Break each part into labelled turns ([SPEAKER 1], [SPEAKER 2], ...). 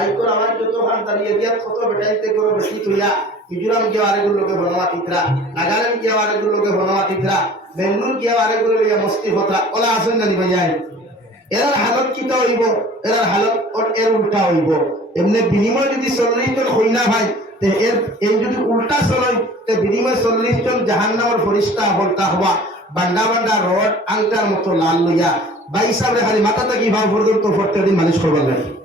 [SPEAKER 1] হাইকোর আমার যত খান দাঁড়িয়ে দিয়া কত বেটাইতে করো বেশি তুইয়া। মিজোরাম গিয়ে আরেকগুলো লোকে বনমাতিতরা নাগাল্যান্ড গিয়ে আরেকগুলো লোকে বনমাতিতরা বেঙ্গলুর গিয়ে আরেকগুলো লইয়া মস্তি হতরা ওলা আসেন জানি ভাইয়াই এরার হালত কিতা হইব? এরার হালত এর উল্টা হইব। এমনি বিনিময় যদি চল্লিশ জন হই না ভাই এর, এই যদি উল্টা চলই, তে বিনিময় চল্লিশ জন জাহান নামর ফরিস্তা হলতা হওয়া বান্ডা বান্ডা রড আংটার মতো লাল লইয়া। বা হিসাবে খালি মাথাটা কি ভাব পর্যন্ত ফোরতে দিন মালিশ করবার লাগে।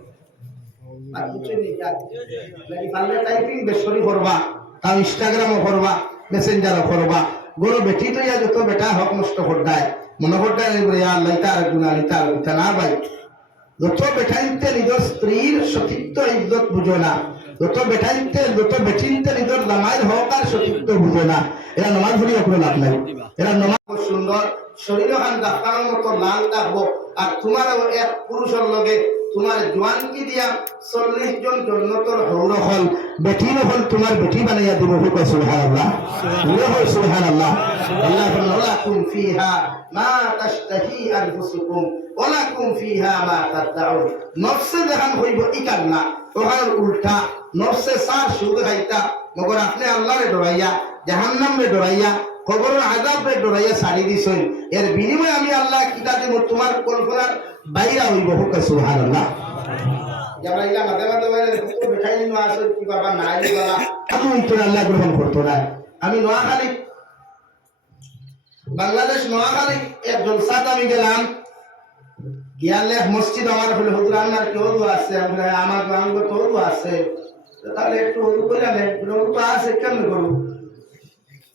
[SPEAKER 1] আর কিছু নেই পারলে টাইপিং বেসরি করবা তাও ইনস্টাগ্রামও করবা মেসেঞ্জারও করবা গরু বেটি তো ইয়া যত বেটা হক নষ্ট করদায়। মনে করদায় ইয়া লাইতা আর গুণা আর গুণা না ভাই। যত বেটাইতে নিজের স্ত্রীর সতীত্ব ইজ্জত বুঝো না। যত বেটাইতে যত বেটিনতে নিজের জামাইর হক আর সতীত্ব বুঝো না। শরীর আর তোমার এক পুরুষের লগে তোমার জোয়ানকে দিয়া চল্লিশ জন জন্নতর হৌর হল বেটির হল তোমার বেটি বানাইয়া দিব হুক সুবহান আল্লাহ হল সুবহান আল্লাহ আল্লাহ বলেন ফিহা মা তাশতাহি আনফুসুকুম ওয়ালাকুম ফিহা মা তাদউন নফসে দেখান হইব ইকান না ওখানে উল্টা। নফসে সার সুদ খাইতা, মগর আপনি আল্লাহরে ডরাইয়া, জাহান্নামরে ডরাইয়া কবরের আজাবরে ডরাইয়া সারি দিছই এর বিনিময়ে আমি আল্লাহ কিতা দেব তোমার কল্পনার বাইরা হইব। হুক সুবহানাল্লাহ। যারা ইলা মাঝে মাঝে বলে কত বেঠাই নো আসো কি বাবা নাই বাবা। আমি তো আল্লাহ গ্রহণ করতো না। আমি নোয়াখালী বাংলাদেশ নোয়াখালী এক জলসাত আমি গেলাম। গিয়ালে মসজিদ আমার হলে হুজুর আন্নার কেউ আছে। আমরা আমার গাঙ্গ তো আছে। তাহলে একটু হুজুর করে হুজুর তো আছে কেমন করব?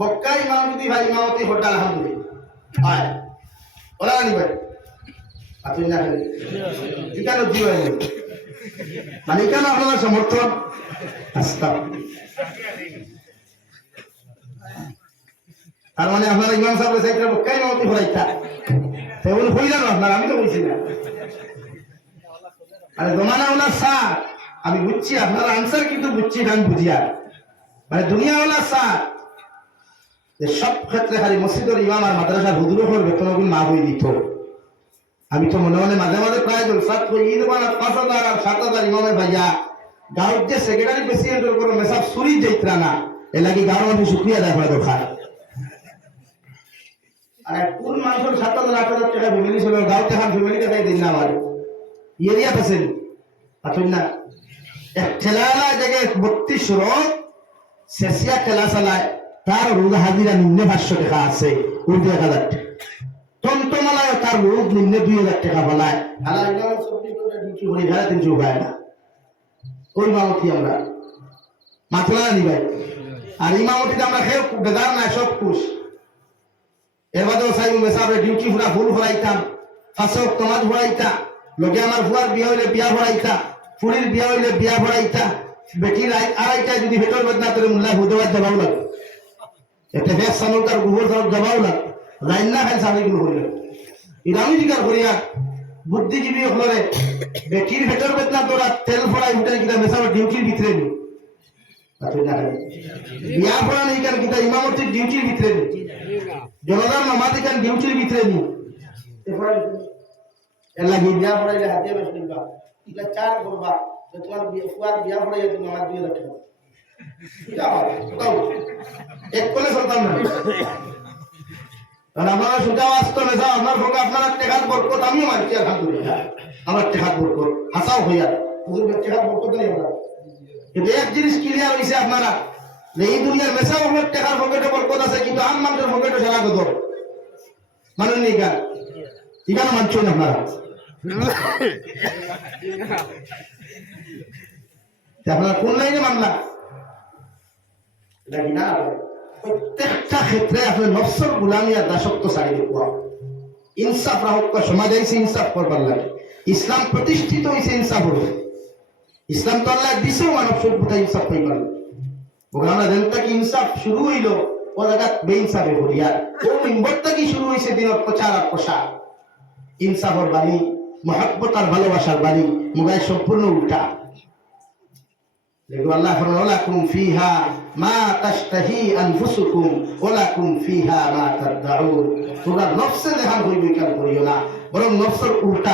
[SPEAKER 1] বক্কা ইমাম যদি ভাই ইমামতি হটা আলহামদুলিল্লাহ। আয়। ওলা আনি ভাই আপনি না ইকানো জিও মানে কেন আপনার সমর্থন? আস্তা তার মানে আপনারা ইমাম সাহেব সাইকেল বক্কাই ইমামতি হরাইতা তেমন হইলাম আপনার, আমি তো বলছি না। আরে জমানা ওলা স্যার, আমি বুঝছি, আপনার আনসার কিন্তু বুঝছি না, আমি বুঝি আর। মানে দুনিয়া ওলা স্যার। যে সব ক্ষেত্রে খালি মসজিদের ইমাম আর মাদ্রাসার হুজুরের বেতনগুলো মা হয়ে দিত। আমি তো মনে মনে মাঝে মাঝে প্রায় জলসাত করি ঈদ বানা পাঁচ হাজার আর সাত হাজার ইমামে ভাইয়া গাঁৱত যে সেক্রেটারি প্রেসিডেন্টের কোনো মেসাব চুরি যাইত্রা না, এ লাগি গাঁৱৰ মানুহ শুক্রিয়া দেয় হয় দরকার আর কোন মানুষের সাত হাজার, আট হাজার টাকা ফ্যামিলি ছিল? গাঁৱত এখন ফ্যামিলি দেখাই দিন না আমার। এরিয়াত আছেন? আছেন না। এক ঠেলালা জায়গায় বত্রিশ ঠেলা চালায় তার রোজ হাজিরা নিম্ন পাঁচশো টাকা আছে উর্দু এক হাজার টাকা। তার রোজ নিম্নে দুই হাজার টাকা বলায় তিনশো উপায় না। ওই মামতি আমরা। মাতলা নি ভাই। আর ইমামতিতে আমরা খেয়ে বেদার নাই, সব খুশ। মেসাবে ডিউটি ফুরা ফুল ভরাইতাম ফাঁসক তোমাজ ভরাইতা, লগে আমার ফুয়ার বিয়া হইলে বিয়া ভরাইতা, ফুরির বিয়া হইলে বিয়া ভরাইতা, বেটির আই- আড়াইটা যদি ভেতর বেদনা করে মুল্লা হুদবাদ জবাব লাগে। একটা ফেস সামলকার গুবর সব জবাব লাগে লাইন না খাই সামনে গুলো করিল ইরামি জিকার করিয়া বুদ্ধিজীবী হলরে বেটির ভেতর বেদনা তোরা তেল ফড়াই উঠে কিনা মেসাবে ডিউটির ভিতরে নি। না। বিয়া ফড়া নেই কেন কিন্তু ইমামতির ডিউটির ভিতরে নি। জনতার নামাজ এখানে ডিউটির ভিতরে নি। এর লাগি বিয়া পড়াইলে হাতে বেশ নিবা এটা চার করবা তোমার বিয়া পড়াইলে তুমি দিয়ে রাখতে এক কোলে চলতাম না। কারণ আমার সুজা আসতো না, যা আমার ভোগ আপনার টেকাত বরকত, আমিও মানছি আলহামদুলিল্লাহ। আমার টেকাত বরকত, হাসাও হইয়া। হুজুর টেকাত বরকত নেই আমরা। কিন্তু এক জিনিস ক্লিয়ার হইছে আপনারা এই দুনিয়ার মেসা আপনার টেকার পকেটে বরকত আছে, কিন্তু আম মানুষের পকেটে সারা গদর। মানুষ নেই গান ঠিকানা মানছেন না আপনারা। আপনারা কোন লাইনে মানলা কি ইসলাম প্রতিষ্ঠিত হয়েছে ইনসাফ হবে ইসলাম তো আল্লাহ দিছেও মানব সভ্যতা ইনসাফ হয়ে ওখানে আমরা যেনটা কি ইনসাফ শুরু হইল বেইনসাফে হরিয়ার ও মিম্বর থেকে শুরু হয়েছে দিনের প্রচার আর প্রসার ইনসাফর বাণী ভালোবাসার বাণী মুগায় সম্পূর্ণ উল্টা আল্লাহ ফিহা মা তাশতাহি আনফুসুকুম, ওয়ালাকুম ফিহা মা তাদউন তোমরা নফসে দেখান হইবে কেন করিও না? বরং নফসের উল্টা